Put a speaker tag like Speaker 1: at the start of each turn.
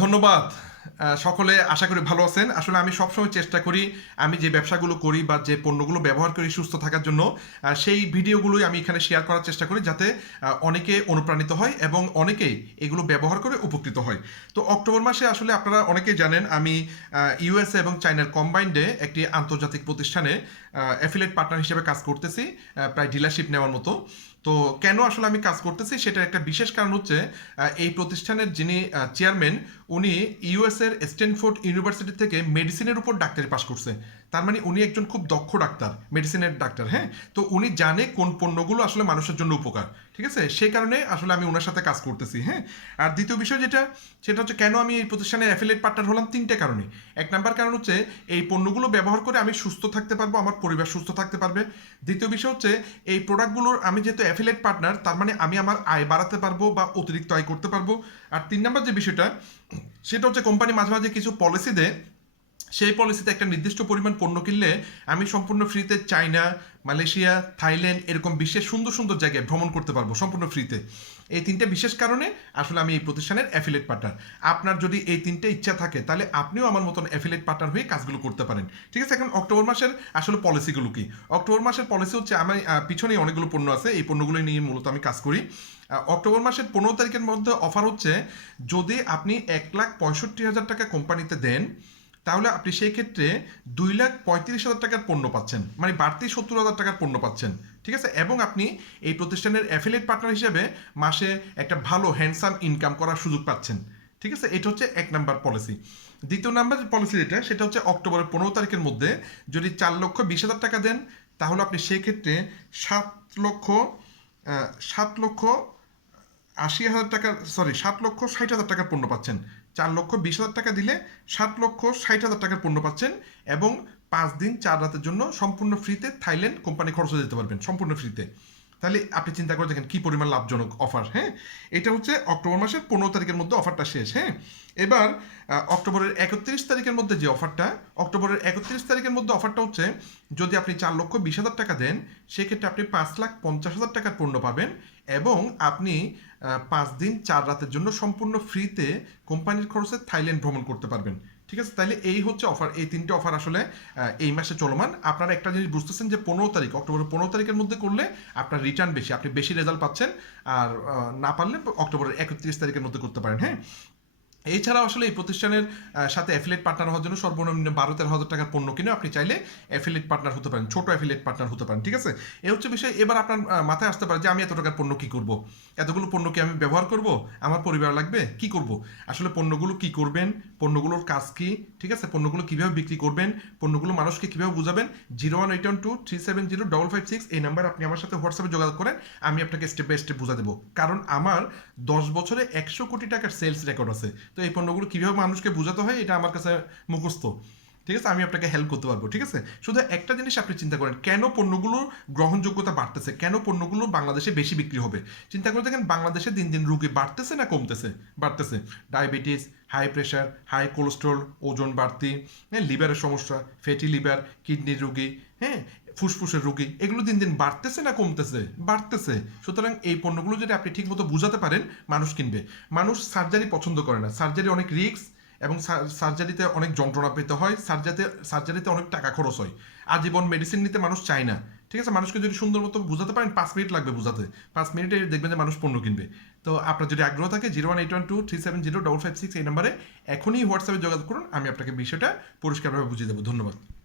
Speaker 1: ধন্যবাদ। সকলে আশা করি ভালো আছেন। আসলে আমি সবসময় চেষ্টা করি আমি যে ব্যবসাগুলো করি বা যে পণ্যগুলো ব্যবহার করি সুস্থ থাকার জন্য সেই ভিডিওগুলোই আমি এখানে শেয়ার করার চেষ্টা করি যাতে অনেকে অনুপ্রাণিত হয় এবং অনেকেই এগুলো ব্যবহার করে উপকৃত হয়। তো অক্টোবর মাসে আসলে আপনারা অনেকেই জানেন, আমি ইউএসএ এবং চায়নার কম্বাইন্ডে একটি আন্তর্জাতিক প্রতিষ্ঠানে অ্যাফিলেট পার্টনার হিসেবে কাজ করতেছি প্রায় ডিলারশিপ নেওয়ার মতো। তো কেন আসলে আমি কাজ করতেছি? সেটার একটা বিশেষ কারণ হচ্ছে এই প্রতিষ্ঠানের যিনি চেয়ারম্যান উনি ইউএস এর স্ট্যানফোর্ড ইউনিভার্সিটি থেকে মেডিসিনের উপর ডাক্তারি পাশ করছে। তার মানে উনি একজন খুব দক্ষ ডাক্তার মেডিসিনের ডাক্তার হ্যাঁ? তো উনি জানে কোন পণ্যগুলো আসলে মানুষের জন্য উপকার, ঠিক আছে? সেই কারণে আসলে আমি ওনার সাথে কাজ করতেছি হ্যাঁ? আর দ্বিতীয় বিষয় যেটা, সেটা হচ্ছে কেন আমি এই প্রতিষ্ঠানের অ্যাফিলেট পার্টনার হলাম তিনটে কারণে। এক নাম্বার কারণ হচ্ছে এই পণ্যগুলো ব্যবহার করে আমি সুস্থ থাকতে পারব, আমার পরিবার সুস্থ থাকতে পারবে। দ্বিতীয় বিষয় হচ্ছে এই প্রোডাক্টগুলোর আমি যেহেতু অ্যাফিলেট পার্টনার তার মানে আমি আমার আয় বাড়াতে পারব বা অতিরিক্ত আয় করতে পারব। আর তিন নাম্বার যে বিষয়টা, সেটা হচ্ছে কোম্পানি মাঝে মাঝে কিছু পলিসি দেয় সেই পলিসিতে একটা নির্দিষ্ট পরিমাণ পণ্য কিনলে আমি সম্পূর্ণ ফ্রিতে চায়না, মালয়েশিয়া, থাইল্যান্ড এরকম বিশ্বের সুন্দর সুন্দর জায়গায় ভ্রমণ করতে পারব সম্পূর্ণ ফ্রিতে এই তিনটে বিশেষ কারণে আসলে আমি এই প্রতিষ্ঠানের অ্যাফিলেট পার্টনার আপনার যদি এই তিনটে ইচ্ছা থাকে, তাহলে আপনিও আমার মতন অ্যাফিলেট পার্টনার হয়ে কাজগুলো করতে পারেন। ঠিক আছে, এখন অক্টোবর মাসের আসলে পলিসিগুলো কি? অক্টোবর মাসের পলিসি হচ্ছে আমার পিছনে অনেকগুলো পণ্য আছে, এই পণ্যগুলো নিয়ে মূলত আমি কাজ করি। অক্টোবর মাসের পনেরো তারিখের মধ্যে অফার হচ্ছে, যদি আপনি এক লাখ পঁয়ষট্টি হাজার টাকা কোম্পানিতে দেন তাহলে আপনি সেই ক্ষেত্রে দুই লাখ পঁয়ত্রিশ হাজার টাকার পণ্য পাচ্ছেন। মানে বাড়তি সত্তর হাজার টাকার পণ্য পাচ্ছেন। ঠিক আছে? এবং আপনি এই প্রতিষ্ঠানের অ্যাফিলেট পার্টনার হিসেবে মাসে একটা ভালো হ্যান্ডসাম ইনকাম করার সুযোগ পাচ্ছেন। ঠিক আছে? এটা হচ্ছে এক নাম্বার পলিসি দ্বিতীয় নাম্বার পলিসি যেটা, সেটা হচ্ছে অক্টোবরের পনেরো তারিখের মধ্যে যদি চার লক্ষ বিশ হাজার টাকা দেন, তাহলে আপনি সেই ক্ষেত্রে সাত লক্ষ সাত লক্ষ আশি হাজার টাকা সরি সাত লক্ষ ষাট হাজার টাকার পণ্য পাচ্ছেন। চার লক্ষ বিশ হাজার টাকা দিলে সাত লক্ষ ষাট হাজার টাকার পণ্য পাচ্ছেন এবং পাঁচ দিন, চার রাতের জন্য সম্পূর্ণ ফ্রিতে থাইল্যান্ড কোম্পানি খরচ হয়ে যেতে পারবেন, সম্পূর্ণ ফ্রিতে তাহলে আপনি চিন্তা করে দেখেন কী পরিমাণ লাভজনক অফার হ্যাঁ? এটা হচ্ছে অক্টোবর মাসের পনেরো তারিখের মধ্যে অফারটা শেষ হ্যাঁ? এবার অক্টোবরের একত্রিশ তারিখের মধ্যে যে অফারটা অক্টোবরের একত্রিশ তারিখের মধ্যে অফারটা হচ্ছে, যদি আপনি চার লক্ষ বিশ হাজার টাকা দেন, সেক্ষেত্রে আপনি পাঁচ লাখ পঞ্চাশ হাজার টাকার পণ্য পাবেন এবং আপনি পাঁচ দিন চার রাতের জন্য সম্পূর্ণ ফ্রিতে কোম্পানির খরচে থাইল্যান্ড ভ্রমণ করতে পারবেন। ঠিক আছে? তাহলে এই হচ্ছে অফার এই তিনটে অফার আসলে এই মাসে চলমান। আপনারা একটা জিনিস বুঝতেছেন যে পনেরো তারিখ, অক্টোবরের পনেরো তারিখের মধ্যে করলে আপনার রিটার্ন বেশি, আপনি বেশি রেজাল্ট পাচ্ছেন। আর না পারলে অক্টোবরের একত্রিশ তারিখের মধ্যে করতে পারেন হ্যাঁ? এছাড়াও আসলে এই প্রতিষ্ঠানের সাথে অ্যাফিলেট পার্টনার হওয়ার জন্য সর্বনিম্ন বারো তেরো হাজার টাকার পণ্য কিনে আপনি চাইলে অ্যাফিলেট পার্টনার হতে পারেন, ছোট অ্যাফিলেট পার্টনার হতে পারেন, ঠিক আছে? এ হচ্ছে বিষয়, এবার আপনার মাথায় আসতে পারে যে আমি এত টাকার পণ্য কী করব? এতগুলো পণ্য কি আমি ব্যবহার করব? আমার পরিবার লাগবে? কি করব? আসলে পণ্যগুলো কি করবেন? পণ্যগুলোর কাজ কি? ঠিক আছে? পণ্যগুলো কীভাবে বিক্রি করবেন? পণ্যগুলো মানুষকে কীভাবে বুঝাবেন? Zero one eight one two three seven zero double five six এই নাম্বার আপনি আমার সাথে হোয়াটসঅ্যাপে যোগাযোগ করেন, আমি আপনাকে স্টেপ বাই স্টেপ বুঝা দেবো। কারণ আমার দশ বছরে একশো কোটি টাকার সেলস রেকর্ড আছে। তো এই পণ্যগুলো কীভাবে মানুষকে বোঝাতে হয়, এটা আমার কাছে মুখস্থ। ঠিক আছে? আমি আপনাকে হেল্প করতে পারব, ঠিক আছে? শুধু একটা জিনিস আপনি চিন্তা করেন, কেন পণ্যগুলোর গ্রহণযোগ্যতা বাড়তেছে? কেন পণ্যগুলো বাংলাদেশে বেশি বিক্রি হবে? চিন্তা করে দেখেন, বাংলাদেশে দিন দিন রুগী বাড়তেছে না কমতেছে? বাড়তেছে। Diabetes high pressure high cholesterol ওজন বাড়তি হ্যাঁ লিভারের সমস্যা ফ্যাটি লিভার কিডনির রুগী হ্যাঁ ফুসফুসের রোগী, এগুলো দিন দিন বাড়তেছে না কমতেছে? বাড়তেছে। সুতরাং এই পণ্যগুলো যদি আপনি ঠিকমতো বুঝাতে পারেন, মানুষ কিনবে। মানুষ সার্জারি পছন্দ করে না। সার্জারি অনেক রিস্ক এবং সার্জারিতে অনেক যন্ত্রণা পেতে হয়। সার্জারিতে সার্জারিতে অনেক টাকা খরচ হয়। আজীবন মেডিসিন নিতে মানুষ চায় না। ঠিক আছে? মানুষকে যদি সুন্দর মতো বুঝাতে পারেন, পাঁচ মিনিট লাগবে বুঝাতে। পাঁচ মিনিটে দেখবেন যে মানুষ পণ্য কিনবে। তো আপনার যদি আগ্রহ থাকে zero one eight one two three seven zero double five six এই নাম্বারে এখনই হোয়াটসঅ্যাপে যোগাযোগ করুন। আমি আপনাকে বিষয়টা পরিষ্কারভাবে বুঝিয়ে দেবো। ধন্যবাদ।